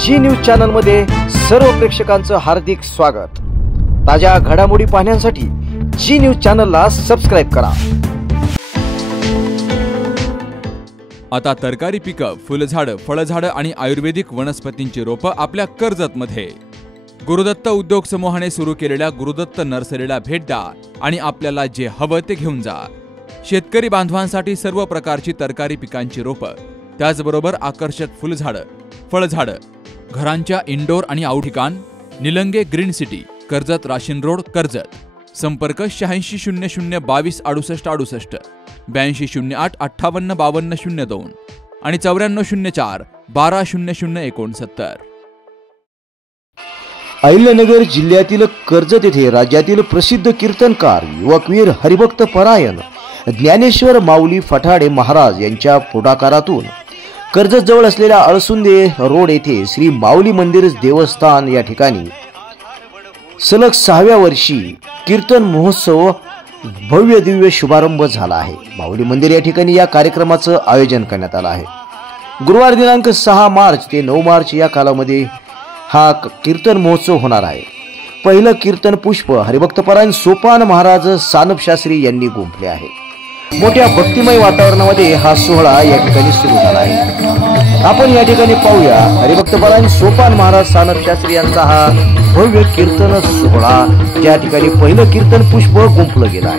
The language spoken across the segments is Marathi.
जी न्यूज चॅनल मध्ये सर्व प्रेक्षकांचं हार्दिक स्वागत। ताज्या घडामोडी पाहण्यासाठी जी न्यूज चॅनलला सबस्क्राइब करा। आता तरकारी पिकं, फुलझाडं, फळझाडं आणि आयुर्वेदिक वनस्पतींची रोपं आपल्या कर्जतमध्ये। गुरुदत्त उद्योग समूहाने सुरू केलेल्या गुरुदत्त नर्सरीला भेट द्या आणि आपल्याला जे हवं ते घेऊन जा। शेतकरी बांधवांसाठी सर्व प्रकारची तरकारी पिकांची रोपं, त्याचबरोबर आकर्षक फुलझाडं, फळझाडं, घरांच्या इंडोर आणि आउट ठिकाण, निलंगे ग्रीन सिटी, कर्जत राशीन रोड, कर्जत। संपर्क 8600226868, 8208585202 आणि 9404120069। अहिल्यानगर जिल्ह्यातील कर्जत येथे राज्यातील प्रसिद्ध कीर्तनकार, युवकवीर, हरिभक्त परायण ज्ञानेश्वर माऊली फठाडे महाराज यांच्या पुढाकारातून कर्जत जवळ असलेल्या अळसुंदे रोड येथे श्री माऊली मंदिर देवस्थान या ठिकाणी सलग 6व्या वर्षी कीर्तन महोत्सव भव्य दिव्य शुभारंभ झाला आहे। माऊली मंदिर या ठिकाणी या कार्यक्रमाचं आयोजन करण्यात आलं आहे। गुरुवार दिनांक 6 मार्च ते 9 मार्च या कालामध्ये हा कीर्तन महोत्सव होणार आहे। पहिलं कीर्तन पुष्प हरिभक्तपरायण सोपान महाराज सानप शास्त्री यांनी गुंफले आहे। मोठ्या भक्तिमय वातावरणामध्ये हा सोहळा या ठिकाणी सुरू झाला आहे। आपण या ठिकाणी पाहूया हरिभक्तपरायण सोपान महाराज सानप शास्त्री यांचा हा भव्य कीर्तन सोहळा, ज्या ठिकाणी पहिलं कीर्तन पुष्प गुंफलं गेलं आहे।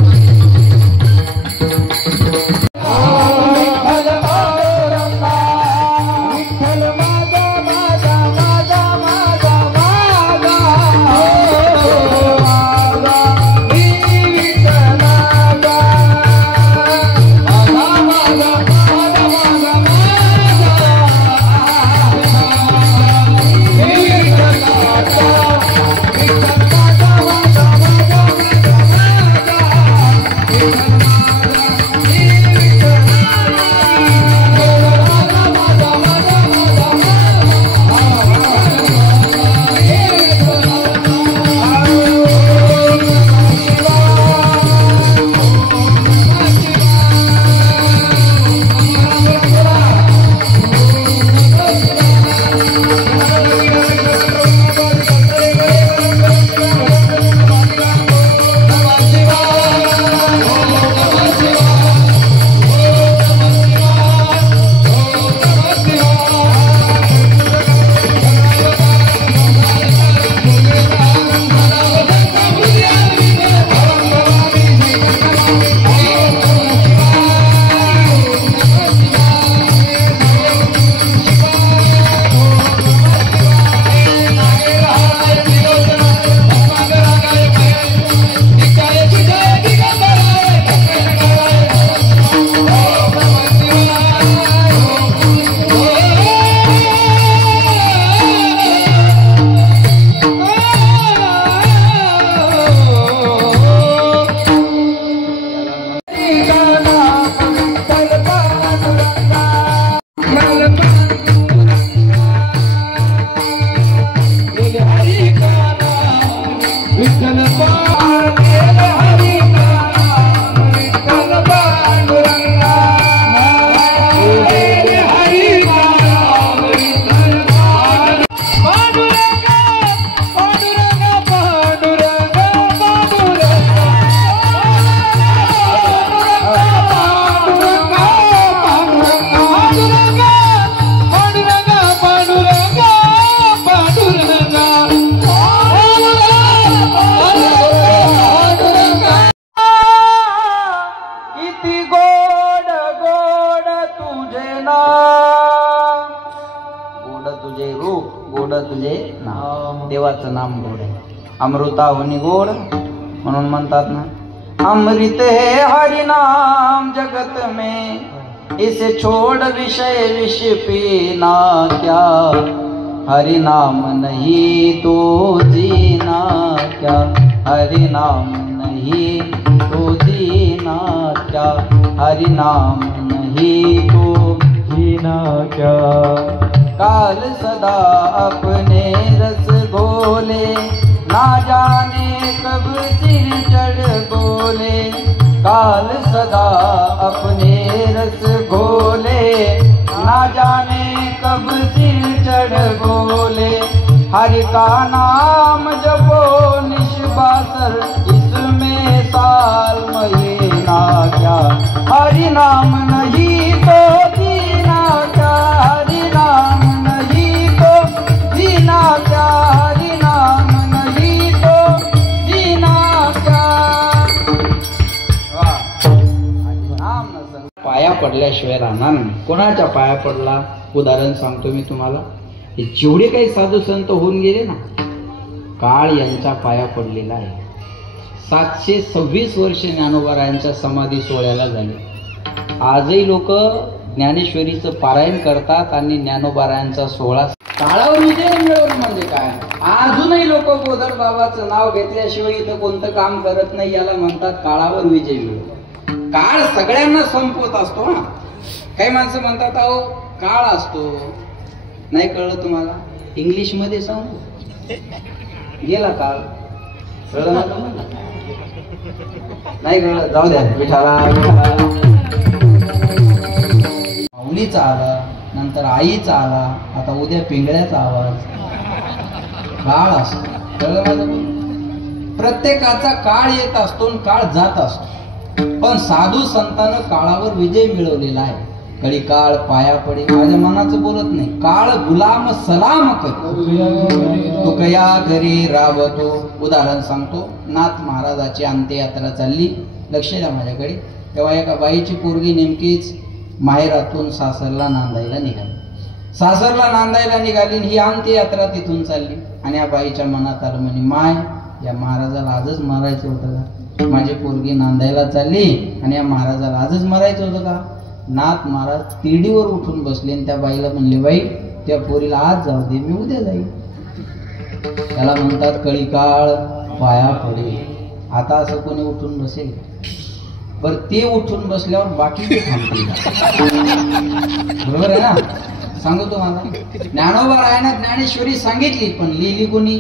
तुझे नाम, देवाचं नाम गोड आहे। अमृताहुनी गोड म्हणून म्हणतात ना, अमृत है हरि नाम जगत में, इसे छोड़ विषय विष पीना क्या, हरि नाम नहीं तो जीना क्या, हरि नाम नहीं तो जीना क्या, हरि नाम नहीं तो जीना क्या। काल सदा अपने रस घोले, ना जाने कब सिर चढ़ बोले, काल सदा अपने रस घोले, ना जाने कब सिर चढ़ बोले। हरि का नाम जपो निष्बासर, इसमें साल महीना क्या, हरि नाम नहीं तो दीना क्या, हरि नाम नहीं तो दीना क्या, हरि नाम नहीं तो दीना क्या। नाम नसेल पाया पडल्याशिवाय राहणार नाही. कोणाच्या पाया पडला? उदाहरण सांगतो मी तुम्हाला. जेवढे काही साधू संत होऊन गेले ना, काळ यांच्या पाया पडलेला आहे. 726 वर्ष ज्ञानोबारायांच्या समाधी सोहळ्याला झाले. आजही लोक ज्ञानेश्वरीचं पारायण करतात आणि ज्ञानोबारायांचा सोहळा. काळावर विजय मिळवणं म्हणजे काय? अजूनही लोक गोदर बाबाचं नाव घेतल्याशिवाय इथं कोणतं काम करत नाही. याला म्हणतात काळावर विजय मिळवणं. काळ सगळ्यांना संपवत असतो ना. काही माणसं म्हणतात अहो काळ असतो. नाही कळलं तुम्हाला? इंग्लिश मध्ये सांगू, गेला काळ. कळलं ना तुम्हाला? नाही कळलं, जाऊ द्या. विठाला माऊलीचा आला, नंतर आईचा आला, आता उद्या पिंगळ्याचा आवाज. काळ असतो. कळलं माझं? प्रत्येकाचा काळ येत असतो, काळ जात असतो. पण साधू संतांनं काळावर विजय मिळवलेला आहे. कळी काळ पाया पडे. माझ्या मनाचं बोलत नाही. काळ गुलाम सलाम करी, तो कया घरी राबतो. उदाहरण सांगतो. नाथ महाराजाची अंत्ययात्रा चालली. लक्ष द्या माझ्याकडे. तेव्हा एका बाईची पोरगी नेमकीच माहेरातून सासरला नांदायला निघाली. सासरला नांदायला निघाली. ही अंत्ययात्रा तिथून चालली आणि या बाईच्या मनात आलं, म्हणे माय या महाराजाला आजच मारायचं होतं का? माझी पोरगी नांदायला चालली आणि या महाराजाला आजच मारायचं होतं का? नाथ महाराज तिरडीवर उठून बसले आणि त्या बाईला म्हणले, बाई त्या पोरीला आज जाऊ दे, मी उद्या जाईल. त्याला म्हणतात कळी काळ पाया पडे. आता असं कोणी उठून बसेल? बर ते उठून बसल्यावर बाकी ते थांबतील. बरोबर आहे ना? सांगू तुम्हाला. ज्ञानोबारायांना ज्ञानेश्वरी सांगितली, पण लिहिली कोणी?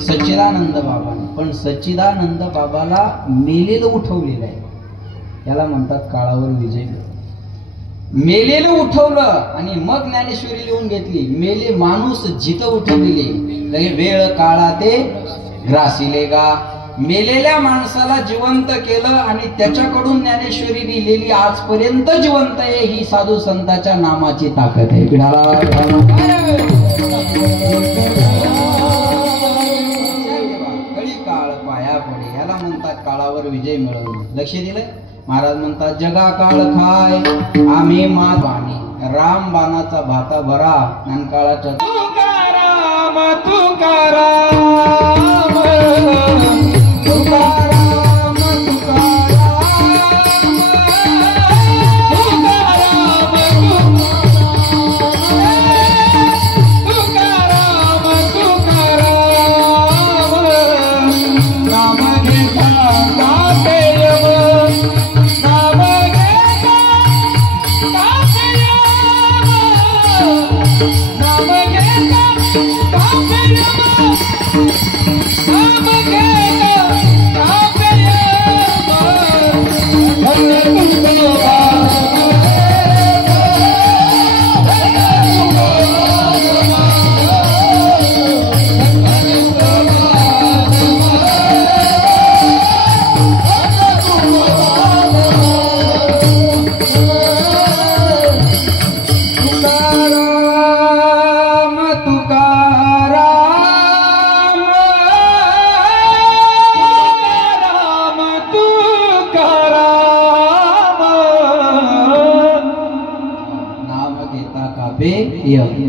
सच्चिदानंद बाबाने. पण सच्चिदानंद बाबाला मेलेलं उठवलेलं आहे. याला म्हणतात काळावर विजय. मेलेलं उठवलं आणि मग ज्ञानेश्वरी लिहून घेतली. मेले माणूस जिथं उठवलेले, वेळ काळा ते ग्रासिलेगा. मेलेल्या माणसाला जिवंत केलं आणि त्याच्याकडून ज्ञानेश्वरी लिहिलेली आजपर्यंत जिवंत आहे. ही साधू संतांच्या नामाची ताकद आहे. काळ पाया पडे. याला म्हणतात काळावर विजय मिळवणे. लक्ष दिलंय? महाराज म्हणतात जगा काळ खाय आम्ही माबाणी, राम बाणाचा भाता भरा. ज्ञान काळाच्या तुकाराम तुकाराम तुकाराम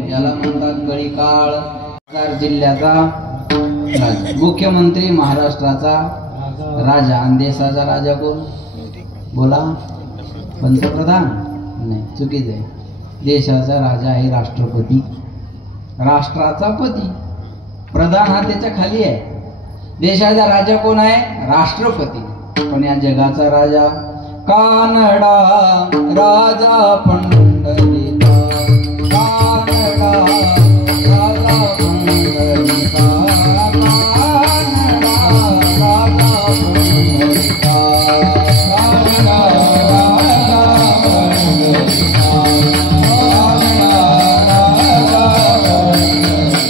याला म्हणतात कळी काळ. जिल्ह्याचा मुख्यमंत्री, महाराष्ट्राचा राजा. आणि देशाचा राजा कोण? बोला. पंतप्रधान नाही, चुकीच आहे. देशाचा राजा आहे राष्ट्रपती. राष्ट्राचा पती. प्रधान हा त्याच्या खाली आहे. देशाचा राजा कोण आहे? राष्ट्रपती. पण या जगाचा राजा कानडा राजा पंढरीचा.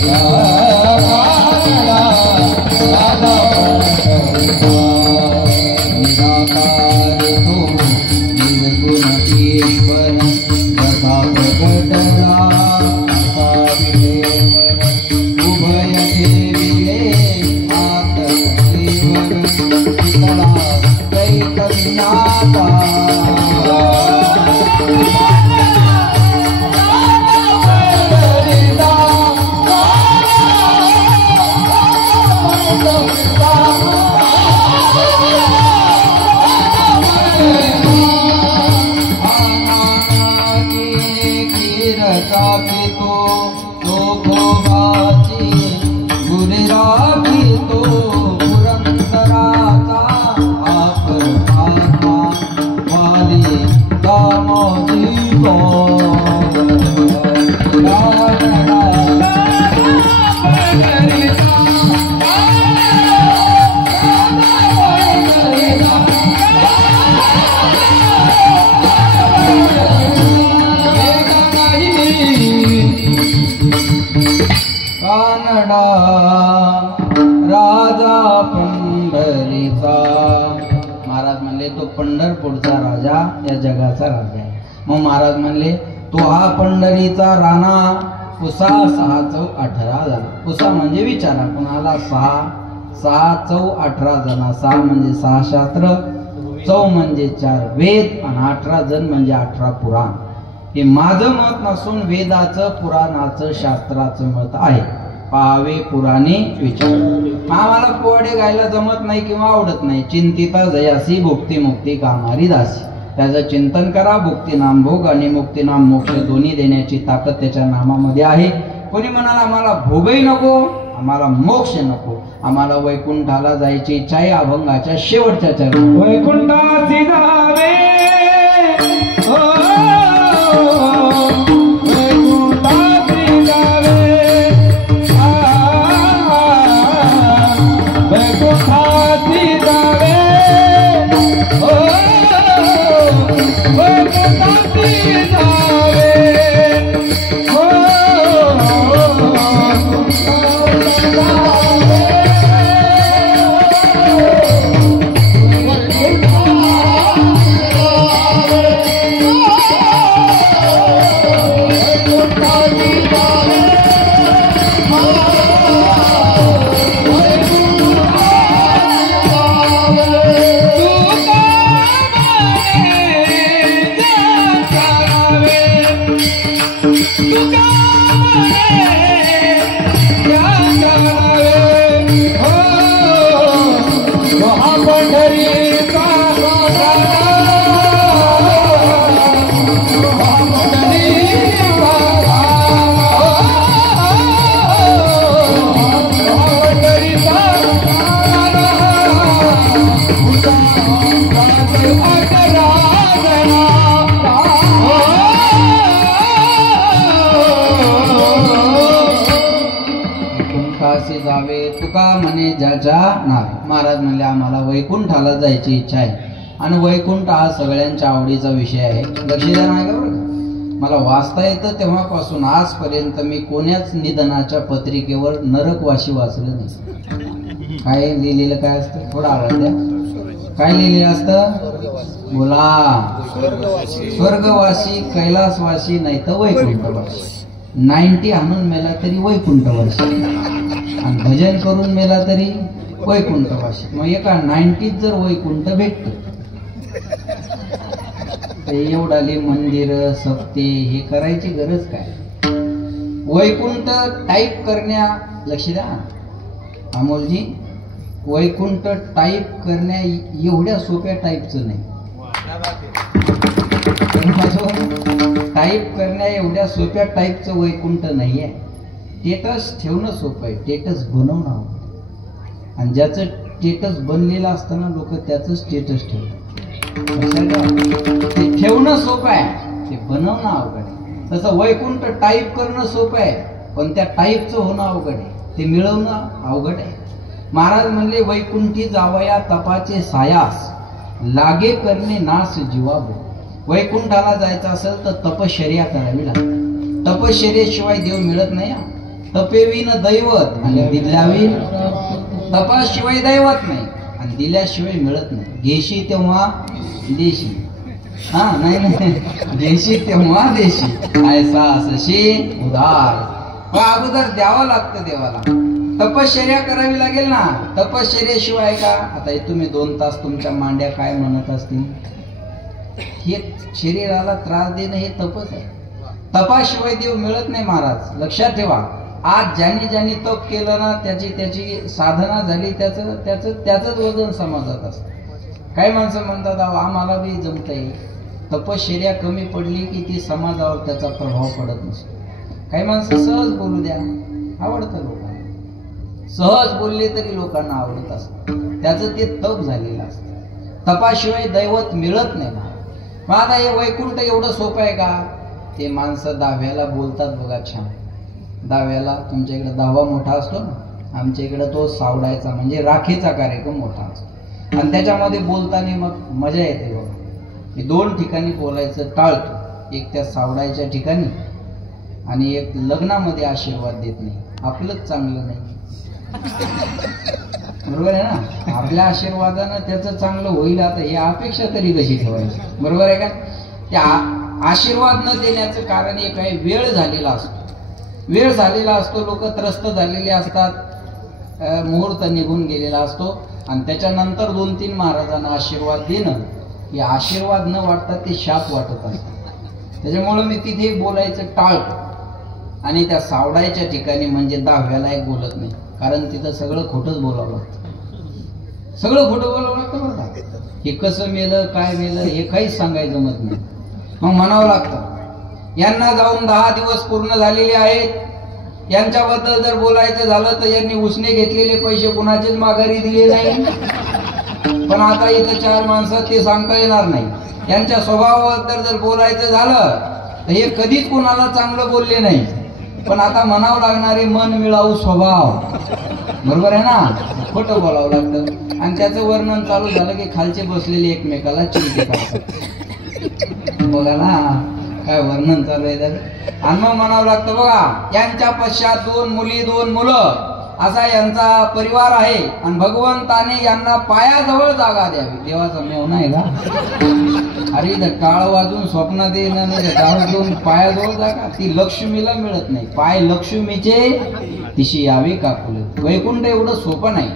Yeah. कानडा राजा पंढरीचा. महाराज म्हणले तो पंढरपूरचा राजा या जगाचा राजा आहे. मग महाराज म्हणले तो हा पंढरीचा राणा पुसा 6 चौक 18 झाला. पुसा म्हणजे विचारा कोणाला 6 चौक 18 जण. 6 म्हणजे 6 शास्त्र, 4 म्हणजे 4 वेद आणि 18 जण म्हणजे 18 पुराण. हे माझं मत नसून वेदाचं पुराणाचं शास्त्राचं मत आहे. पाहावे पुराणे विचार. आम्हाला पोवाडे गायला जमत नाही किंवा आवडत नाही. चिंतिता जयासी भुक्ती मुक्ती कामारी दासी. त्याचं चिंतन करा. भुक्ती नाम भोग आणि मुक्ती नाम मोक्ष दोन्ही देण्याची ताकद त्याच्या नामामध्ये आहे. कोणी म्हणाला आम्हाला भोगही नको, आम्हाला मोक्ष नको, आम्हाला वैकुंठाला जायची इच्छा आहे. अभंगाच्या शेवटच्या चरणी वैकुंठासी जावे जावे तुका म्हणे ज्याच्या नावे. महाराज म्हणले आम्हाला वैकुंठाला जायची इच्छा आहे. आणि वैकुंठ हा सगळ्यांच्या आवडीचा विषय आहे. लक्ष द्या नाही का बरं का. मला वाचता येतं तेव्हापासून आजपर्यंत मी कोण्याच निधनाच्या पत्रिकेवर नरकवाशी वाचलं नाही. काय लिहिलेलं काय असतं थोडा आवाज द्या. काय लिहिलेलं असतं बोला. स्वर्गवासी कैलासवासी नाही तर वैकुंठवासी. 90 आणून मेला तरी वैकुंठवासी आणि भजन करून मेला तरी वैकुंठवासी. मग एका 90त जर वैकुंठ भेटत एवढाले मंदिर सप्ते हे करायची गरज काय. वैकुंठ टाईप करण्या लक्ष द्या अमोलजी. वैकुंठ टाईप करण्या एवढ्या सोप्या टाईपचं नाही. टाईप करण्या एवढ्या सोप्या टाईपचं वैकुंठ नाही आहे. स्टेटस ठेवणं सोपं आहे, स्टेटस बनवणं अवघड. आणि ज्याचं स्टेटस बनलेलं असताना लोक त्याचं स्टेटस ठेवतात. ते ठेवणं सोपं आहे, ते बनवणं अवघड आहे. तसं वैकुंठ टाईप करणं सोपं आहे, पण त्या टाईपचं होणं अवघड आहे, ते मिळवणं अवघड आहे. महाराज म्हणले वैकुंठी जावया तपाचे सायास लागे करणे नास जीवाबो. वैकुंठाला जायचं असेल तर तपश्चर्या करावी लागते. तपश्चर्याशिवाय देव मिळत नाही. तपेविन दैवत आणि दिल्यावी तपाशिवाय दैवत नाही आणि दिल्याशिवाय मिळत नाही. घेशी तेव्हा देशी. हा नाही घेशी तेव्हा देशी. ऐसा असशी उदार. पण अगोदर द्यावं लागतं देवाला. तपश्चर्या करावी लागेल ना. तपश्चर्याशिवाय का. आता तुम्ही 2 तास तुमच्या मांड्या काय म्हणत असतील. हे शरीराला त्रास देणं हे तपच आहे. तपाशिवाय देव मिळत नाही महाराज. लक्षात ठेवा. आज ज्यांनी तप केलं ना त्याची साधना झाली, त्याच वजन समाजात असतं. काही माणसं म्हणतात आम्हाला बी जमतंय. तपश्चर्या कमी पडली की ती समाजावर त्याचा प्रभाव पडत नसतो. काही माणसं सहज बोलू द्या, आवडतं लोकांना. सहज बोलले तरी लोकांना आवडत असतं. त्याचं ते तप झालेलं असतं. तपाशिवाय दैवत मिळत नाही. मग आता हे वैकुंठ एवढं सोपं आहे का. ते माणसं दहाव्याला बोलतात बघा छान. दहाव्याला तुमच्या इकडे 10वा मोठा असतो ना, आमच्या इकडे तो सावडायचा म्हणजे राखेचा कार्यक्रम मोठा असतो. आणि त्याच्यामध्ये बोलताना मग मजा येते बघा. मी 2 ठिकाणी बोलायचं टाळतो. एक त्या सावडायच्या ठिकाणी आणि एक लग्नामध्ये आशीर्वाद देत नाही. आपलंच चांगलं नाही. बरोबर आहे ना. आपल्या आशीर्वादानं त्याचं चांगलं होईल आता ही अपेक्षा तरी कशी ठेवायची. बरोबर आहे का. त्या आशीर्वाद न देण्याचं कारण एक आहे, वेळ झालेला असतो. वेळ झालेला असतो, लोक त्रस्त झालेले असतात, मुहूर्त निघून गेलेला असतो आणि त्याच्यानंतर 2-3 महाराजांना आशीर्वाद देणं हे आशीर्वाद न वाटता ते शाप वाटत असतात. त्याच्यामुळे मी तिथे बोलायचं टाळतो आणि त्या सावडायच्या ठिकाणी म्हणजे 10व्याला एक बोलत नाही, कारण तिथं सगळं खोटंच बोलावं लागतं. सगळं खोटं बोलावं लागतं बरं का. हे कसं मेलं काय मेलं हे काहीच सांगायचं जमत नाही. मग म्हणावं लागतं यांना जाऊन 10 दिवस पूर्ण झालेले आहेत, यांच्याबद्दल जर बोलायचं झालं तर यांनी उसने घेतलेले पैसे कुणाचेच माघारी दिले नाही. पण आता इथं 4 माणसं ते सांगता येणार नाही. यांच्या स्वभावाबद्दल जर बोलायचं झालं तर हे कधीच कुणाला चांगलं बोलले नाही, पण आता म्हणावं लागणारे मन मिळावू स्वभाव. बरोबर आहे ना. खोटं बोलावं लागतं आणि त्याचं वर्णन चालू झालं की खालचे बसलेले एकमेकाला चिंते करतात. बघा ना काय वर्णन चालू आहे त्याचं. आणि मग म्हणावं लागतं बघा यांच्या पश्चात 2 मुली 2 मुलं असा यांचा परिवार आहे आणि भगवंताने यांना पायाजवळ जागा द्यावी. देवाचा मेव नाही का. अरे टाळ वाजून स्वप्नात येणं नाही, टाळ घेऊन पायाजवळ जागा ती लक्ष्मीला मिळत नाही. पाय लक्ष्मीचे तिशी यावे काकुले. वैकुंठ एवढं सोपं नाही,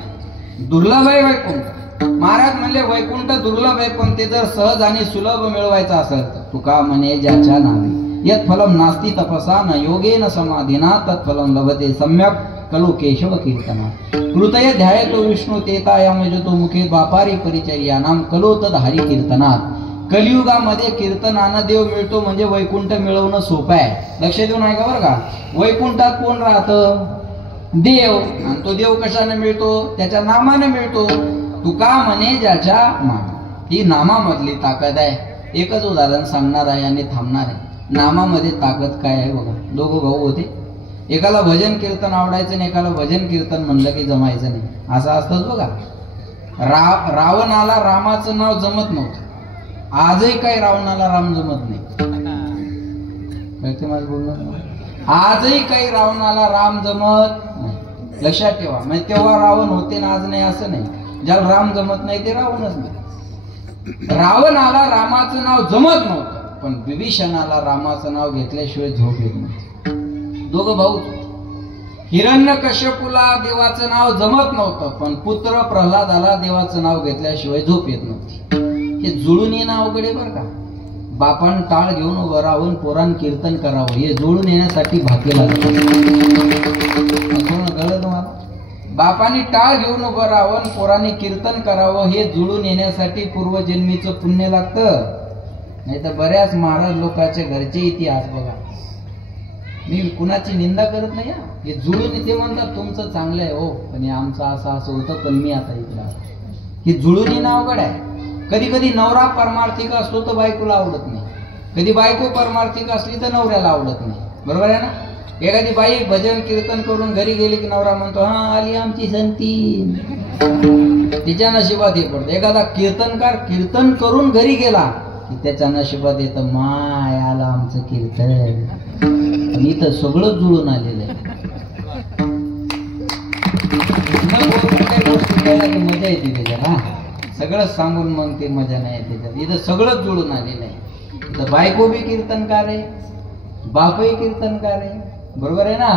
दुर्लभ आहे वैकुंठ. महाराज म्हणले वैकुंठ दुर्लभ आहे, पण ते जर सहज आणि सुलभ मिळवायचं असेल तर तुका म्हणे ज्याच्या नावे यत फलम नास्ती तपसा न योगेन समाधीना तत्फलम लभते सम्यक कलो केशव कीर्तना कृतय ध्यायतो विष्णू तेता यमजतो मुखे बापारी परिचर्या नाम कलो तद हरी कीर्तनात. कलियुगामध्ये कीर्तनानं देव मिळतो म्हणजे वैकुंठ मिळवणं सोपं आहे. लक्ष देऊन आहे का बरं का. वैकुंठात कोण राहतं. देव. आणि तो देव कशाने मिळतो. त्याच्या नामाने मिळतो. तुका म्हणे ज्याच्या नाम. ही नामामधली ताकद आहे. एकच उदाहरण सांगणार आहे आणि थांबणार आहे. नामामध्ये ताकद काय आहे बघा. 2 भाऊ होते, एकाला भजन कीर्तन आवडायचं आणि एकाला भजन कीर्तन म्हणलं की जमायचं नाही. असं असतंच बघा. रावणाला रामाचं नाव जमत नव्हतं. आजही काही रावणाला राम जमत नाही. माझं बोलणं. आजही काही रावणाला राम जमत नाही. लक्षात ठेवा. म्हणजे तेव्हा रावण होते ना आज नाही असं नाही. ज्याला राम जमत नाही ते रावणच नाही. रावणाला रामाचं नाव जमत नव्हतं, पण विभीषणाला रामाचं नाव घेतल्याशिवाय झोप येत नव्हती. 2 भाऊ. हिरण्यकश्यपूला देवाचं नाव जमत नव्हतं, पण पुत्र प्रल्हादाला देवाचं नाव घेतल्याशिवाय झोप येत नव्हती. हे जुळून येणं अवघड आहे बरं का. बापान टाळ घेऊन उभं राहून पोरान कीर्तन करावं हे जुळून येण्यासाठी भाग्य लागतं. कळलं तुम्हाला. बापाने टाळ घेऊन उभं राहून पोराने कीर्तन करावं हे जुळून येण्यासाठी पूर्वजन्मीचं पुण्य लागतं. नाही तर बऱ्याच महाराज लोकांच्या घरचे इतिहास बघा. मी कुणाची निंदा करत नाही. हे जुळून ते म्हणतात तुमचं चांगलं आहे हो, पण आमचं असं होतं पण मी आता इकडे आलो. हे जुळून येणं अवघड आहे. कधी कधी नवरा परमार्थिक असतो तर बायकोला आवडत नाही. कधी बायको परमार्थिक असली तर नवऱ्याला आवडत नाही. बरोबर आहे ना. एखादी बाई भजन कीर्तन करून घरी गेली की नवरा म्हणतो हा आली आमची संती. तिच्या नशिबात हे पडतं. एखादा कीर्तनकार कीर्तन करून घरी गेला की त्याच्या नशिबात येतं माय आलं आमचं कीर्तन. पण इथं सगळं जुळून आलेलं आहे. मजा येते त्याच्यात. सगळं सांगून मग ते मजा नाही येते त्याच्यात. इथं सगळंच जुळून आलेलं आहे. इथं बायको बी कीर्तनकार आहे, बापही कीर्तनकार आहे. बरोबर आहे ना.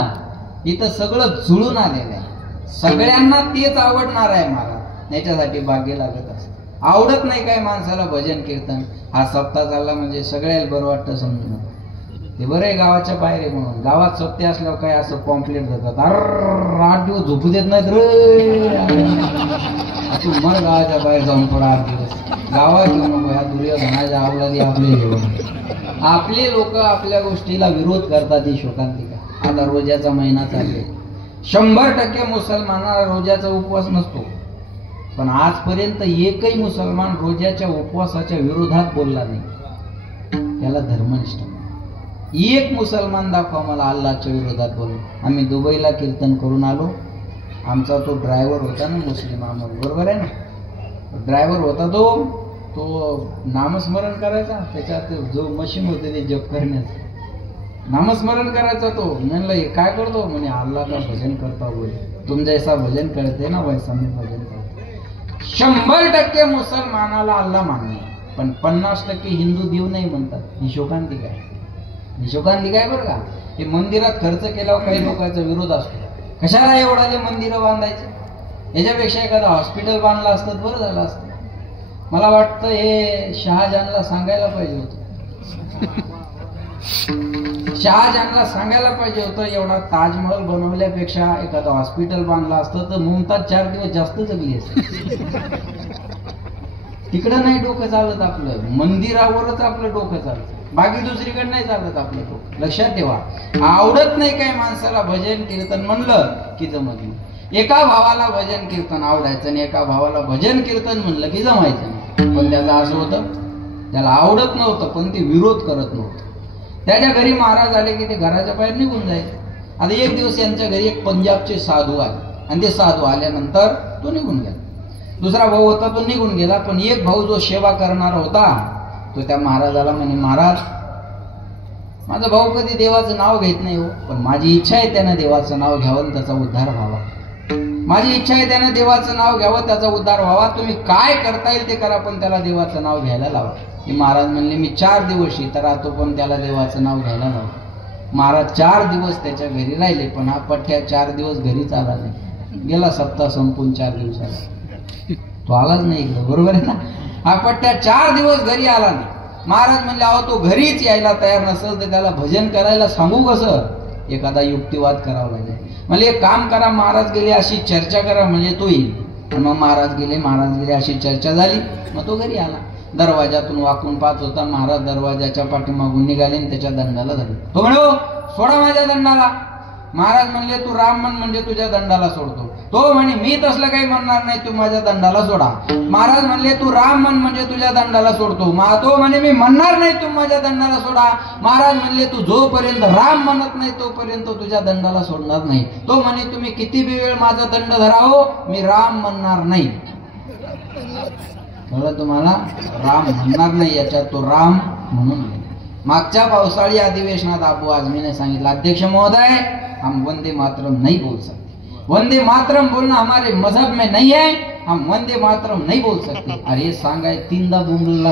इथं सगळं जुळून आलेलं आहे. सगळ्यांना तेच आवडणार आहे मला. याच्यासाठी भाग्य लागत असतं. आवडत नाही काय माणसाला भजन कीर्तन. हा सप्ताह चालला म्हणजे सगळ्याला बरं वाटतं समजून. ते बरं आहे गावाच्या बाहेर आहे म्हणून. गावात सप्ते असल्यावर काय असं पॉम्पलेट जातात. 8 दिवस झोपू देत नाहीत रे. तू मग गावाच्या बाहेर जाऊन थोडा 8 दिवस गावात घेऊ नको. ह्या दुर्योधनाच्या आवलादी आपले घेऊन आपले लोक आपल्या गोष्टीला विरोध करतात. ही शोकांतिका. आता रोजाचा महिना चालले. 100% मुसलमानाला रोजाचा उपवास नसतो, पण आजपर्यंत एकही मुसलमान रोजाच्या उपवासाच्या विरोधात बोलला नाही. त्याला धर्मनिष्ठ. एक मुसलमान दाखवा मला अल्लाहच्या विरोधात बोललो. आम्ही दुबईला कीर्तन करून आलो. आमचा तो ड्रायव्हर होता ना मुस्लिम अहमद. बरोबर आहे ना. ड्रायव्हर होता तो नामस्मरण करायचा. त्याच्यात जो मशीन होते ते जप करण्याचं नामस्मरण करायचा तो. म्हणलं हे काय करतो म्हणे अल्लाह का भजन करता बोले. तुम जैसा भजन करते ना वैसा मी भजन करतो. 100% मुसलमानाला अल्लाह मान्य, पण 50% हिंदू देव नाही म्हणतात. ही शोकांतिका आहे, ही शोकांतिका आहे बरं का. हे मंदिरात खर्च केल्यावर काही लोकांचा विरोध असतो. कशाला एवढाले मंदिरं बांधायचे, याच्यापेक्षा एखादं हॉस्पिटल बांधलं असतं बरं झालं असतं. मला वाटतं हे शहाजहानला सांगायला पाहिजे होतं. शहाजहानला सांगायला पाहिजे होतं एवढा ताजमहल बनवल्यापेक्षा एखादं हॉस्पिटल बांधलं असतं तर मुमताज 4 दिवस जास्त जगली असते. तिकडं नाही डोकं चालत आपलं, मंदिरावरच आपलं डोकं चालतं, बाकी दुसरीकडे नाही चालत आपलं डोकं. लक्षात ठेवा, आवडत नाही काय माणसाला भजन कीर्तन म्हणलं की जमत नाही. एका भावाला भजन कीर्तन आवडायचं आणि एका भावाला भजन कीर्तन म्हणलं की जमायचं नाही. पण त्याला असं होतं, त्याला आवडत नव्हतं पण ते विरोध करत नव्हतं. त्याच्या घरी महाराज आले की ते घराच्या बाहेर निघून जायचे. आता एक दिवस यांच्या घरी एक पंजाबचे साधू आले आणि ते साधू आल्यानंतर तो निघून गेला. दुसरा भाऊ होता तो निघून गेला, पण एक भाऊ जो सेवा करणारा होता तो त्या महाराजाला म्हणे, महाराज माझा भाऊ कधी देवाचं नाव घेत नाही हो, पण माझी इच्छा आहे त्यानं देवाचं नाव घ्यावं आणि त्याचा उद्धार व्हावा. माझी इच्छा आहे त्यानं देवाचं नाव घ्यावं, त्याचा उद्धार व्हावा. तुम्ही काय करता येईल ते करा, पण त्याला देवाचं नाव घ्यायला लावा. हे महाराज म्हणले, मी 4 दिवस इथं राहतो पण त्याला देवाचं नाव घ्यायला लावा. महाराज 4 दिवस त्याच्या घरी राहिले, पण हा पठ्ठ्या 4 दिवस घरीच आला नाही. गेला सप्ताह संपून 4 दिवसाला तो आलाच नाही इकडं, बरोबर आहे ना. हा पठ्ठ्या 4 दिवस घरी आला नाही. महाराज म्हणले, अहो तो घरीच यायला तयार नसेल तर त्याला भजन करायला सांगू कसं. एखादा युक्तिवाद करावा लागेल. म्हणजे एक काम करा, महाराज गेले अशी चर्चा करा म्हणजे तो येईल. आणि मग महाराज गेले अशी चर्चा झाली, मग तो घरी आला. दरवाजातून वाकून पाहत होता. महाराज दरवाजाच्या पाठीमागून निघाले आणि त्याच्या दंडाला धरले. तो म्हणो, सोडा माझ्या दंडाला. महाराज म्हणले, तू राम म्हण म्हणजे तुझ्या दंडाला सोडतो. तो म्हणे, मी तसलं काही म्हणणार नाही, तू माझ्या दंडाला सोडा. महाराज म्हणले, तू राम म्हण म्हणजे तुझ्या दंडाला सोडतो. तो म्हणे, मी म्हणणार नाही, तू माझ्या दंडाला सोडा. महाराज म्हणले, तू जोपर्यंत राम म्हणत नाही तोपर्यंत तुझ्या दंडाला सोडणार नाही. तो म्हणे, तुम्ही किती वेळ माझा दंड धरावो, मी राम म्हणणार नाही. कळलं तुम्हाला, राम म्हणणार नाही, याच्यात तो राम म्हणून. मागच्या पावसाळी अधिवेशनात अबू आझमीने सांगितलं, अध्यक्ष महोदय हम वंदे मातरम नहीं बोल सकते. वंदे मातरम बोलना हमारे मजहब में नहीं है, हम वंदे मातरम नहीं बोल सकते. अरे सांगाय 3दा बोंबलला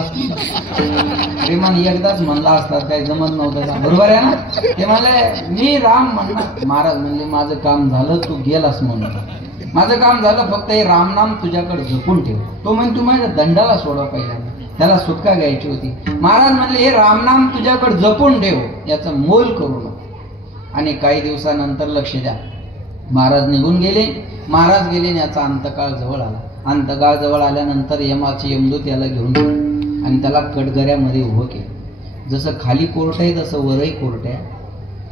प्रेमाने एकदाच म्हणला असतात, काही जमत नव्हतं, बरोबर आहे ना. ते म्हणले, मी राम म्हणणार. महाराज म्हणले, माझं काम झालं, तू गेलास म्हणून. माझं काम झालं, फक्त हे रामनाम तुझ्याकडे जपून ठेव. तो म्हणजे तू माझ्या दंडाला सोडा, पहिल्यांदा त्याला सुटका घ्यायची होती. महाराज म्हणले, हे रामनाम तुझ्याकडे जपून ठेव, याचं मोल करू नको. आणि काही दिवसानंतर लक्ष द्या, महाराज निघून गेले. महाराज गेले आणि याचा अंतकाळ जवळ आला. अंतकाळ जवळ आल्यानंतर यमाचे यमदूत याला घेऊन गेले आणि त्याला कटगऱ्यामध्ये उभं केलं. जसं खाली कोर्ट आहे तसं वरही कोर्ट आहे.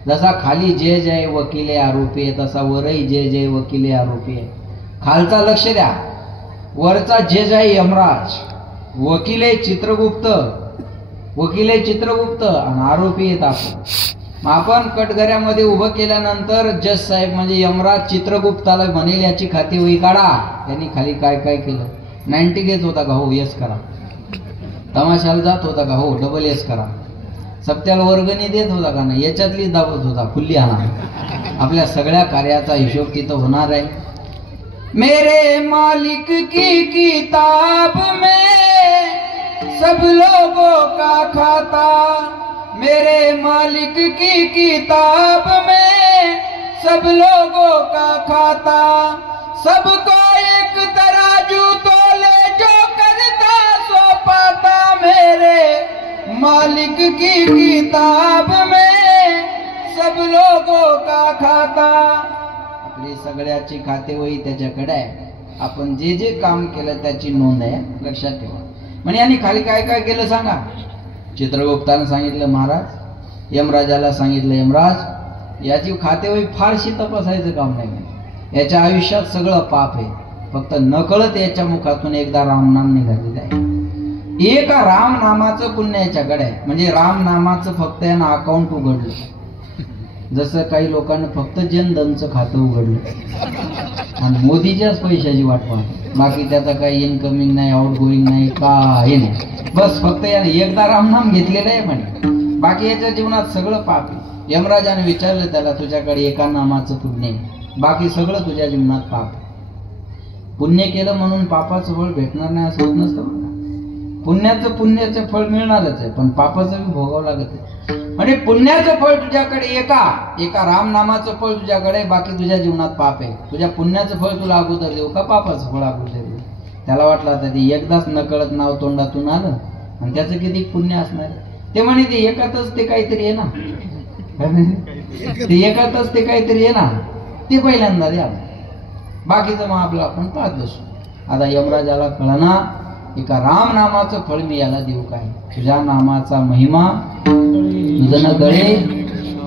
जसा खाली जय जय वकिले आरोपी आहे तसा वरही जय जय वकिले आरोपी आहे. खालचा लक्ष द्या, वरचा जय जय यमराज, वकिले चित्रगुप्त आणि आरोपी आहेत आपण. आपण कटगऱ्यामध्ये उभं केल्यानंतर जज साहेब म्हणजे यमराज चित्रगुप्ताला म्हणेल, याची खातेवही काढा. यांनी खाली काय काय केलं. 90 घेत होता का, हो यस करा. तमाशाला जात होता का, हो डबल यस करा. सप्त्याला वर्गणी देत होता का नाही, याच्यातली दाबत होता, खुल्ली आणा. आपल्या सगळ्या कार्याचा हिशोब तिथं होणार आहे. मेरे मालिक की किताब में सब लोगों का खाता, मेरे मालिक की किताब में सब लोगों का खाता, सबको एक तराजू तोले जो करता सो पाता, मेरे मालिक की किताब में सब लोगों का खाता. आपली सगळ्याची खातेवही त्याच्याकडे आहे. आपण जे जे काम केलं त्याची नोंद आहे, लक्षात ठेवा. म्हणजे यांनी खाली काय काय केलं सांगा. चित्रगुप्तानं सांगितलं महाराज, यमराजाला सांगितलं यमराज, याची खातेवही फारशी तपासायचं काम नाही. याच्या आयुष्यात सगळं पाप आहे, फक्त नकळत याच्या मुखातून एकदा रामनाम निघालेलं आहे. एका राम नामाचं पुण्य याच्याकडे आहे. म्हणजे राम नामाचं फक्त यानं अकाउंट उघडलं. जसं काही लोकांना फक्त जनधनचं खातं उघडलं आणि मोदीच्याच पैशाची वाट पाहतो. बाकी त्याचा काही इनकमिंग नाही, आउटगोईंग नाही, काही नाही. बस फक्त याने एकदा रामनाम घेतलेलं आहे म्हणे. बाकी याच्या जीवनात सगळं पाप आहे. यमराजाने विचारलं त्याला, तुझ्याकडे एका नामाचं पुण्य आहे, बाकी सगळं तुझ्या जीवनात पाप. पुण्य केलं म्हणून पापाचं फळ भेटणार नाही असं होत नसतं. पुण्याचं फळ मिळणारच आहे, पण पापाचं बी भोगावं लागत आहे. म्हणजे पुण्याचं फळ तुझ्याकडे एका रामनामाचं फळ तुझ्याकडे, बाकी तुझ्या जीवनात पाप आहे. तुझ्या पुण्याचं फळ तुला अगोदर देऊ का पापाचं फळ अगोदर देऊ? त्याला वाटलं आता ते एकदाच नकळत नाव तोंडातून आलं आणि त्याचं किती पुण्य असणार. ते म्हणे ते एकातच ते काहीतरी आहे ना, ते एकातच ते काहीतरी आहे ना, ते पहिल्यांदा द्या, बाकीचं मग आपलं आपण पाहत बसू. आता यमराजाला कळना, एका राम नामाचं फळ मी याला देऊ काय? तुझ्या नामाचा महिमा तुझं गळे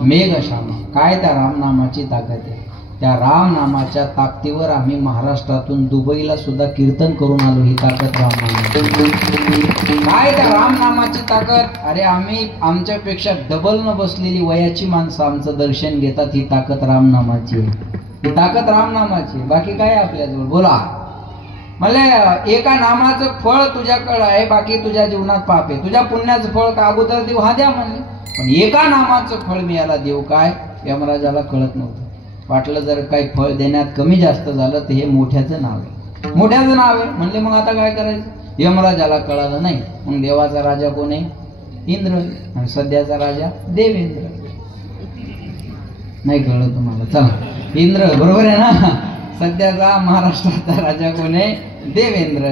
मेघ श्यामा. काय त्या राम नामाची ताकद आहे. त्या राम नामाच्या ताकदीवर आम्ही महाराष्ट्रातून दुबईला सुद्धा कीर्तन करून आलो. ही ताकद राम नामाची. काय त्या राम नामाची ताकद. अरे आम्ही आमच्यापेक्षा डबल न बसलेली वयाची माणसं आमचं दर्शन घेतात. ही ताकद राम नामाची आहे. ही ताकद राम नामाची. बाकी काय आपल्याजवळ बोला. मला एका नामाचं फळ तुझ्याकडे आहे, बाकी तुझ्या जीवनात पाप आहे. तुझ्या पुण्याचं फळ का अगोदर देऊ? हा द्या म्हणले, पण एका नामाचं फळ मी याला देऊ काय? यमराजाला कळत नव्हतं. वाटलं जर काही फळ देण्यात कमी जास्त झालं तर हे मोठ्याचं नाव आहे, मोठ्याचं नाव आहे म्हणले. मग आता काय करायचं? यमराजाला कळालं नाही. मग देवाचा राजा कोण आहे? इंद्र. आणि सध्याचा राजा देवेंद्र. नाही कळलं तुम्हाला? चला, इंद्र बरोबर आहे ना. सध्याचा महाराष्ट्राचा राजा कोण आहे? देवेंद्र.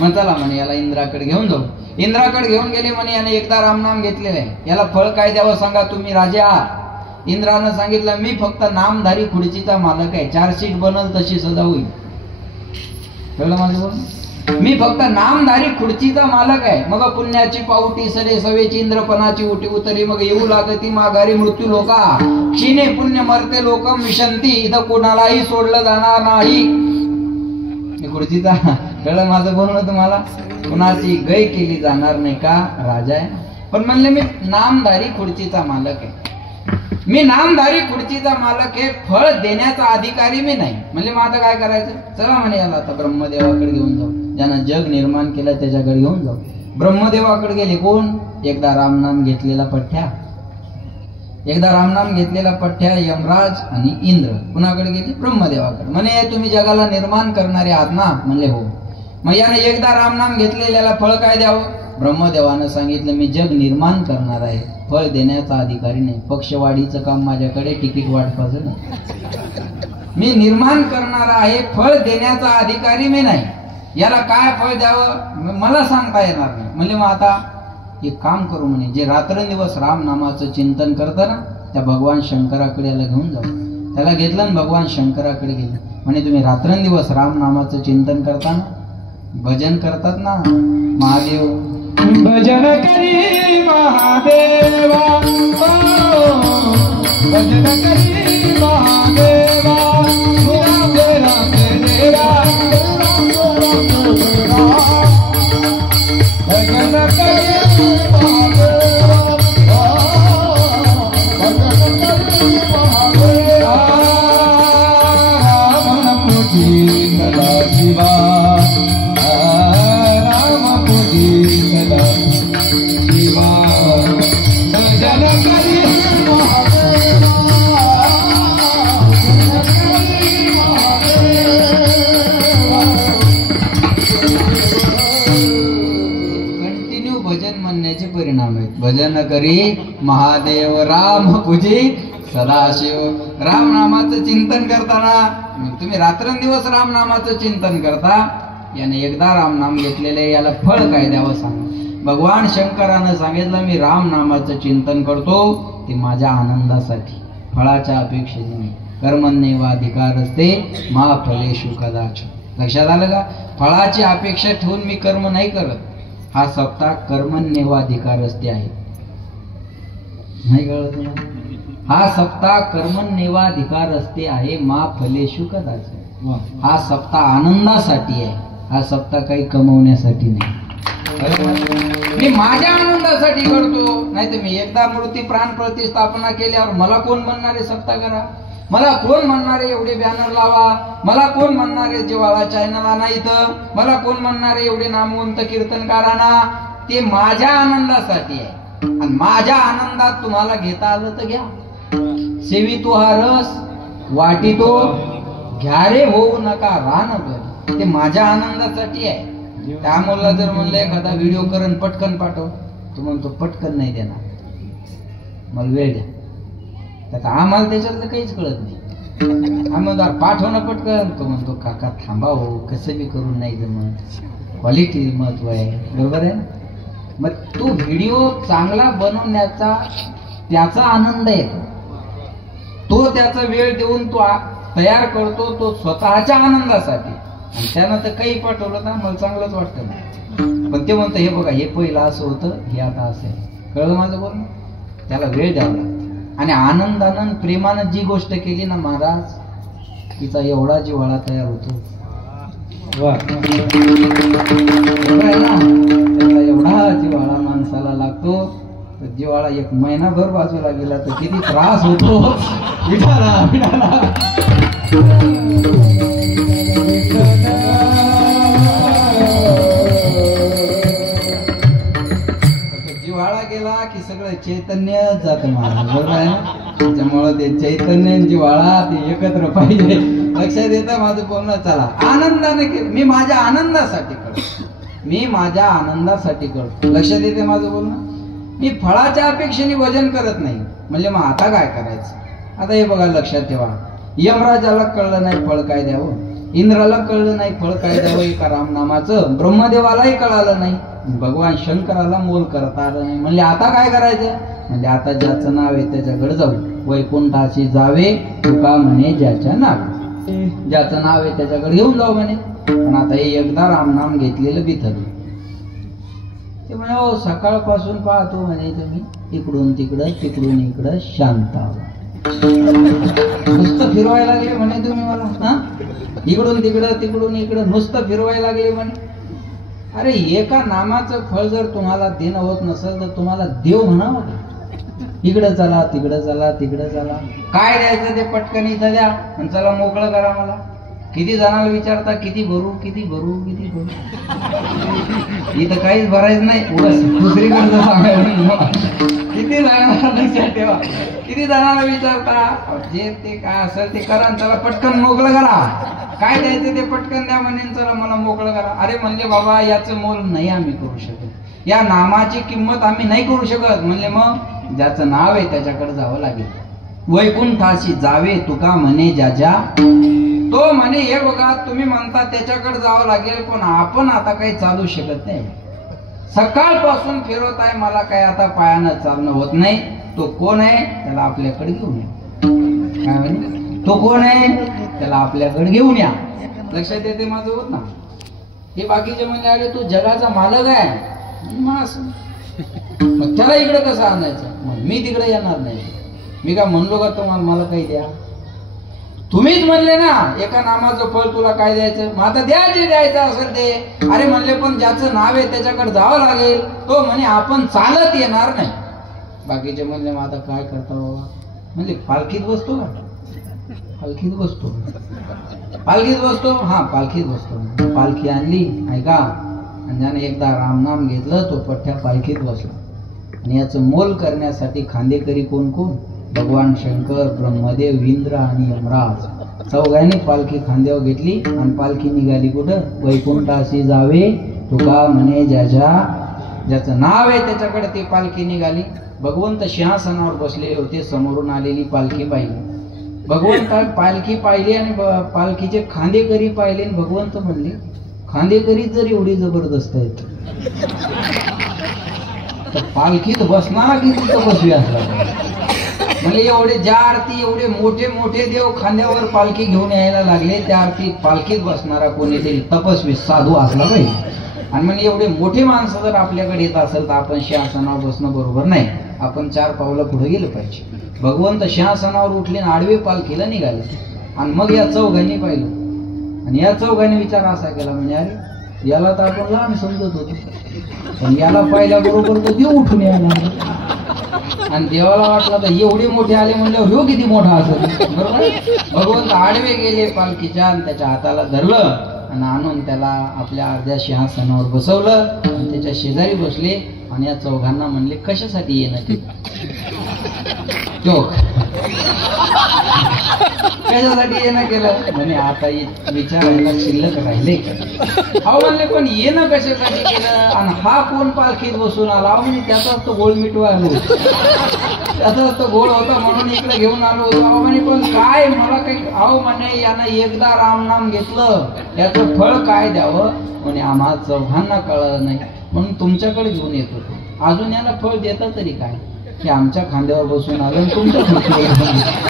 मग चला म्हणे याला इंद्राकडे घेऊन जाऊ. इंद्राकडे घेऊन गेले म्हणे, याने एकदा रामनाम घेतलेलं आहे, याला फळ काय द्यावं सांगा, तुम्ही राजा आहात. इंद्रानं सांगितलं, मी फक्त नामधारी खुर्चीचा मालक आहे, 4 सीट बनल तशी सजा होईल. कळलं माझं बोल? मी फक्त नामधारी खुर्चीचा मालक आहे. मग पुण्याची पावटी सरे सवेची इंद्रपणाची उठी उतरी, मग येऊ लागती माघारी मृत्यू लोका. क्षीणे पुण्य मरते लोकम विशंती, इथं कोणालाही सोडलं जाणार नाही. खुर्चीचा कळलं माझं बोलणं तुम्हाला? कुणाची गय केली जाणार नाही का? राजा आहे. पण म्हणले मी नामधारी खुर्चीचा मालक आहे. मी नामधारी खुर्चीचा मालक आहे, फळ देण्याचा अधिकारी मी नाही. म्हणजे मग आता काय करायचं? चला म्हणे याला आता ब्रह्मदेवाकडे घेऊन जाऊ. ज्यानं जग निर्माण केलं त्याच्याकडे घेऊन जाऊ. ब्रह्मदेवाकडे गेले. कोण? एकदा रामनाम घेतलेला पठ्ठ्या. एकदा रामनाम घेतलेला पठ्ठ्या यमराज आणि इंद्र कुणाकडे गेले? ब्रह्मदेवाकडे. म्हणे तुम्ही जगाला निर्माण करणारे आहात ना? म्हणले हो. मग याने एकदा रामनाम घेतलेल्याला फळ काय द्यावं? ब्रह्मदेवानं सांगितलं, मी जग निर्माण करणार आहे, फळ देण्याचा अधिकारी नाही. पक्षवाढीचं काम माझ्याकडे, तिकीट वाटपाचं नाही. मी निर्माण करणार आहे, फळ देण्याचा अधिकारी मी नाही. याला काय फळ द्यावं मला सांगता येणार नाही. म्हणजे मग आता एक काम करू म्हणे, जे रात्रंदिवस राम नामाचं चिंतन करतं ना, त्या भगवान शंकराकडे याला घेऊन जाऊ. त्याला घेतलं आणि भगवान शंकराकडे गेले. म्हणे तुम्ही रात्रंदिवस राम नामाचं चिंतन करता ना, भजन करतात ना महादेव, भजन करी महादेवा, भजन करी महादेवा, राम राम देवा, भजन करी महादेवा, भजन करी महादेवा, राम पूजी सदा शिवा, राम पूजी सदा शिवा, भजन करी महादेवा, कंटिन्यू भजन म्हणण्याचे परिणाम आहेत. भजन करी महादेव, राम पूजी सदाशिव. राम नामाचं चिंतन करताना तुम्ही रात्रंदिवस राम नामाचं चिंतन करता. याने एकदा राम नाम घेतलेले, याला फळ काय द्यावं सांगा. भगवान शंकरानं सांगितलं, मी राम नामाचं चिंतन करतो ते माझ्या आनंदासाठी, फळाच्या अपेक्षेने नाही. कर्मण्येवाधिकार असते मा फलेषु कदाचन. लक्षात आलं का? फळाची अपेक्षा ठेवून मी कर्म नाही करत. हा सप्ताह कर्मण्येवाधिकार असते आहे. नाही कळलं तुम्हाला? हा सप्ताह कर्मण्येवाधिकार असते आहे मा फलेषु कदाचन. हा सप्ताह आनंदासाठी आहे. हा सप्ताह काही कमवण्यासाठी नाही. मी माझ्या आनंदासाठी करतो. नाही तर मी एकदा मूर्ती प्राण प्रतिष्ठापना केल्यावर मला कोण म्हणणारे सप्ताह करा, मला कोण म्हणणारे एवढे बॅनर लावा, मला कोण म्हणणारे जिव्हाळा चॅनल नाही, तर मला कोण म्हणणारे एवढे नामवंत कीर्तनकारांना. ते माझ्या आनंदासाठी आहे. आणि माझ्या आनंदात तुम्हाला घेता आलं तर घ्या, सेवी तो हा रस वाटी तो घ्यारे होऊ नका रान बरी. ते माझ्या आनंदासाठी आहे. त्यामुळे जर म्हणलं एखादा व्हिडिओ करून पटकन पाठव, तो म्हणतो पटकन नाही देणार, मला वेळ द्या. त्याचा आम्हाला त्याच्यातलं काहीच कळत नाही. आम्ही पाठवणं पटकन, तो म्हणतो काका थांबा हो, कसं बी करून नाही जमत, क्वालिटी महत्व आहे. बरोबर आहे. मग तो व्हिडिओ चांगला बनवण्याचा त्याचा आनंद आहे, तो त्याचा वेळ देऊन तो तयार करतो, तो स्वतःच्या आनंदासाठी. आणि त्यानं तर काही पाठवलं ना मला चांगलंच वाटतं नाही. पण ते म्हणतं हे बघा हे पहिलं असं होतं, हे आता असं आहे. कळलं माझं बोलणं. त्याला वेळ द्यावा लागतो. आणि आनंदानं प्रेमानं जी गोष्ट केली ना महाराज, तिचा एवढा जिव्हाळा तयार होतो. त्याला एवढा जिव्हाळा माणसाला लागतो. जिव्हाळा एक महिनाभर बाजूला गेला तर किती त्रास होतो. जिव्हाळा गेला की सगळं चैतन्य जात महाराज. बरोबर आहे ना. त्याच्यामुळं ते चैतन्य जिव्हाळा ते एकत्र पाहिजे. लक्षात येतं माझं बोलणं. चला आनंदाने केलं, मी माझ्या आनंदासाठी करतो, मी माझ्या आनंदासाठी करतो. लक्षात येते माझं बोलणं. मी फळाच्या अपेक्षेने वजन करत नाही. म्हणजे मग आता काय करायचं. आता हे बघा लक्षात ठेवा. यमराजाला कळलं नाही फळ काय द्यावं, इंद्राला कळलं नाही फळ काय द्यावं एका रामनामाचं, ब्रह्मदेवालाही कळालं नाही, भगवान शंकराला मोल करता आलं नाही. म्हणजे आता काय करायचं. म्हणजे आता ज्याचं नाव आहे त्याच्याकडे जाऊ. वैकुंठाशी जावे तुका म्हणे ज्याच्या नावे, ज्याचं नाव आहे त्याच्याकडे घेऊन जाऊ म्हणे. पण आता हे एकदा रामनाम घेतलेलं बिथरलं. ते म्हणे हो सकाळपासून पाहतो म्हणे तुम्ही इकडून तिकडं तिकडून इकडं शांत नुसतं फिरवायला लागले म्हणे तुम्ही मला. हा इकडून तिकडं तिकडून इकडं नुसतं फिरवायला लागले म्हणे. अरे एका नामाचं फळ जर तुम्हाला देणं होत नसेल तर तुम्हाला देव म्हणावं. इकडं चला तिकडं चला तिकडं चला. काय द्यायचं ते पटकन इथं द्या आणि चला मोकळं करा मला. किती जणांना विचारता किती भरू किती भरू किती भरू. इथं काहीच भरायचं नाही, दुसरीकडचं सांगायचं. किती जणांना लक्षात ठेवा, किती जणांना विचारता जे ते काय असेल ते करा, चला पटकन मोकळं करा. काय द्यायचं ते पटकन द्या म्हणे, चला मला मोकळं करा. अरे म्हणले बाबा याचं मोल नाही आम्ही करू शकत, या नामाची किंमत आम्ही नाही करू शकत. म्हणले मग ज्याचं नाव आहे त्याच्याकडे जावं लागेल. वैकुंठाशी जावे तुका म्हणे ज्याच्या, तो म्हणे हे बघा तुम्ही म्हणता त्याच्याकडे जावं लागेल, पण आपण आता काही चालू शकत नाही. सकाळपासून फिरवत आहे, मला काय आता पायानं चालणं होत नाही. तो कोण आहे त्याला आपल्याकडे घेऊन या. काय म्हणे तो कोण आहे त्याला आपल्याकडे घेऊन या. लक्षात येते माझं होत ना. हे बाकीचे म्हणजे आले तू जगाचा मालक आहे मग त्याला इकडे कसं आणायचं. मग मी तिकडे येणार नाही. मी काय म्हणलो का तुम्हाला मला काही द्या. तुम्हीच म्हणले ना एका नामाचं फळ तुला काय द्यायचं, मग आता द्या जे द्यायचं असेल ते. अरे म्हणले पण ज्याचं नाव आहे त्याच्याकडे जावं लागेल. तो म्हणे आपण चालत येणार नाही. बाकीचे म्हणले मग आता काय करता बाबा. म्हणजे पालखीत बसतो का, पालखीत बसतो, पालखीत बसतो. हा पालखीत बसतो. पालखी आणली ऐका, आणि ज्याने एकदा रामनाम घेतलं तो पठ्ठ्या पालखीत बसला. आणि याचं मोल करण्यासाठी खांदेकरी कोण कोण, भगवान शंकर, ब्रह्मदेव, इंद्र आणि यमराज चौघांनी पालखी खांद्यावर घेतली आणि पालखी निघाली कुठं. वैकुंठाशी जावे तुका म्हणे ज्याचं नाव आहे त्याच्याकडे ती पालखी निघाली. भगवंत सिंहासनावर बसले होते, समोरून आलेली पालखी पाहिली. भगवंत पालखी पाहिली आणि पालखीचे खांदेकरी पाहिले. भगवंत म्हणले खांदेकरी जर एवढी जबरदस्त आहेत तर पालखीत बसणार की तिथं बसवी असला. म्हणजे एवढे ज्या आरती एवढे मोठे मोठे देव खांद्यावर पालखी घेऊन यायला लागले, त्या आरती पालखीत बसणारा कोणीतरी तपस्वी साधू असला पाहिजे. आणि म्हणजे एवढे मोठे माणसं जर आपल्याकडे येत असेल तर आपण सिंहासनावर बसणं बरोबर नाही. आपण 4 पावलं पुढे गेलं पाहिजे. भगवंत सिंहासनावर उठले आणि आडवे पालखीला निघाले. आणि मग या चौघांनी पाहिलं आणि या चौघांनी विचार असा केला म्हणजे अरे याला तर आपण लहान समजत होतो, पण याला पाहिल्याबरोबर तर देव उठून यायला. आणि देवाला वाटलं तर एवढे मोठे आले म्हणल्यावर ह्यो किती मोठा असेल. बरोबर. भगवंत आडवे गेले पालखीच्या आणि त्याच्या हाताला धरलं आणि आणून त्याला आपल्या अर्ध्या सिंहासनावर बसवलं आणि त्याच्या शेजारी बसले. आणि या चौघांना म्हणले कशासाठी येणं केलं. कशासाठी येणं केलं म्हणे आता विचारायला शिल्लक राहिले. अहो म्हणले पण येणं कशासाठी केलं आणि हा कोण पालखीत बसून आला. अहो म्हणजे त्याचाच तो गोळ मिटवा आलो, त्याचाच तो गोळ होता म्हणून इकडे घेऊन आलो होतो. अहो म्हणे पण काय मला काही. अहो म्हणे यानं एकदा रामनाम घेतलं याचं फळ काय द्यावं म्हणे आम्हा चौघांना कळलं नाही म्हणून तुमच्याकडे घेऊन येत होतो. अजून याला फळ देतं तरी काय की आमच्या खांद्यावर बसून आलो तुमच्या खांद्यावर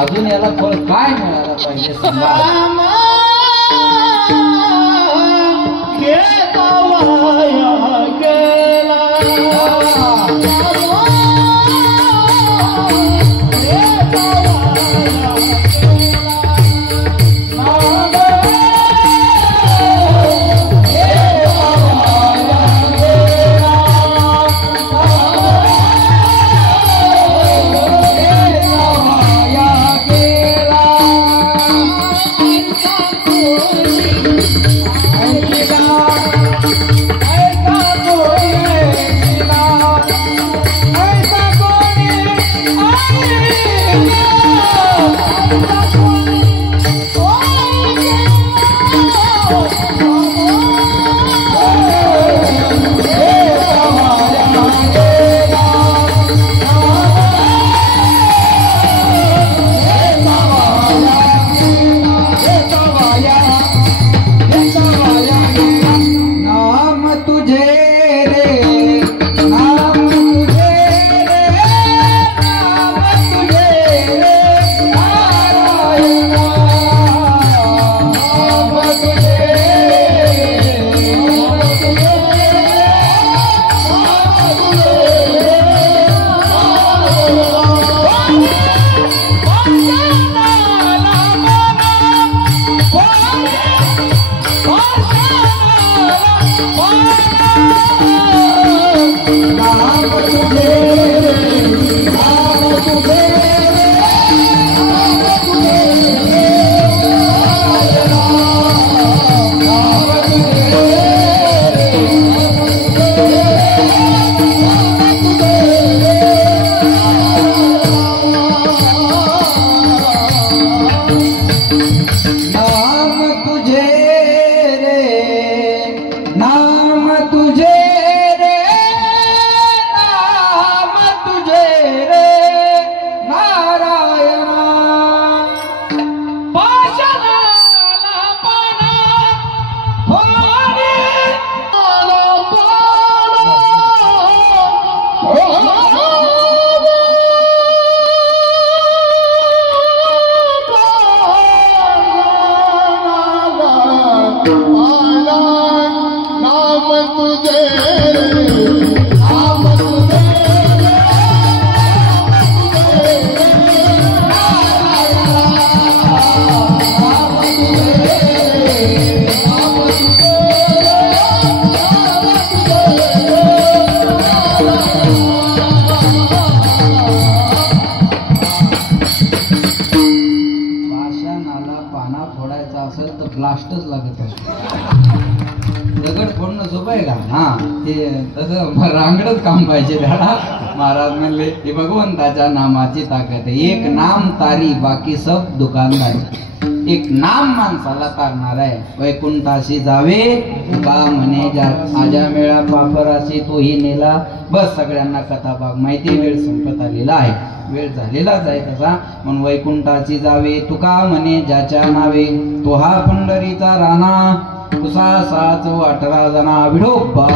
अजून याला फळ काय मिळायला पाहिजे सांगा. ब्लास्टच लागत असतो. दगड फोडणं सोपं आहे का. हा ते तसं रांगडच काम पाहिजे त्याला. महाराज म्हणले हे भगवंताच्या नामाची ताकद आहे. एक नाम तारी बाकी सब दुकानदारी. एक नाम माणसाला तारणार आहे. वैकुंठाशी जावे बा म्हणे आजा मेळा पापराशी तोही नेला. बस सगळ्यांना कथा भाग माहिती. वेळ संपत आलेला आहे, वेळ झालेलाच आहे तसा. म्हणून वैकुंठाची जावे तुका म्हणे ज्याच्या नावे तो हा पंढरीचा राणा. तुसा साच 18 जना विडोबा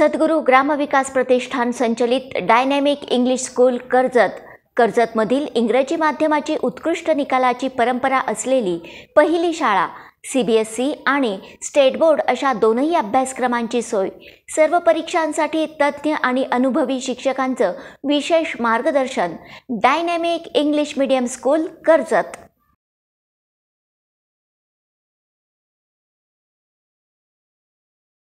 सद्गुरू ग्रामविकास प्रतिष्ठान संचलित डायनॅमिक इंग्लिश स्कूल कर्जतमधील इंग्रजी माध्यमाची उत्कृष्ट निकालाची परंपरा असलेली पहिली शाळा, CBSE आणि स्टेट बोर्ड अशा दोनही अभ्यासक्रमांची सोय, सर्व परीक्षांसाठी तज्ज्ञ आणि अनुभवी शिक्षकांचं विशेष मार्गदर्शन. Dynamic English medium school Karjat.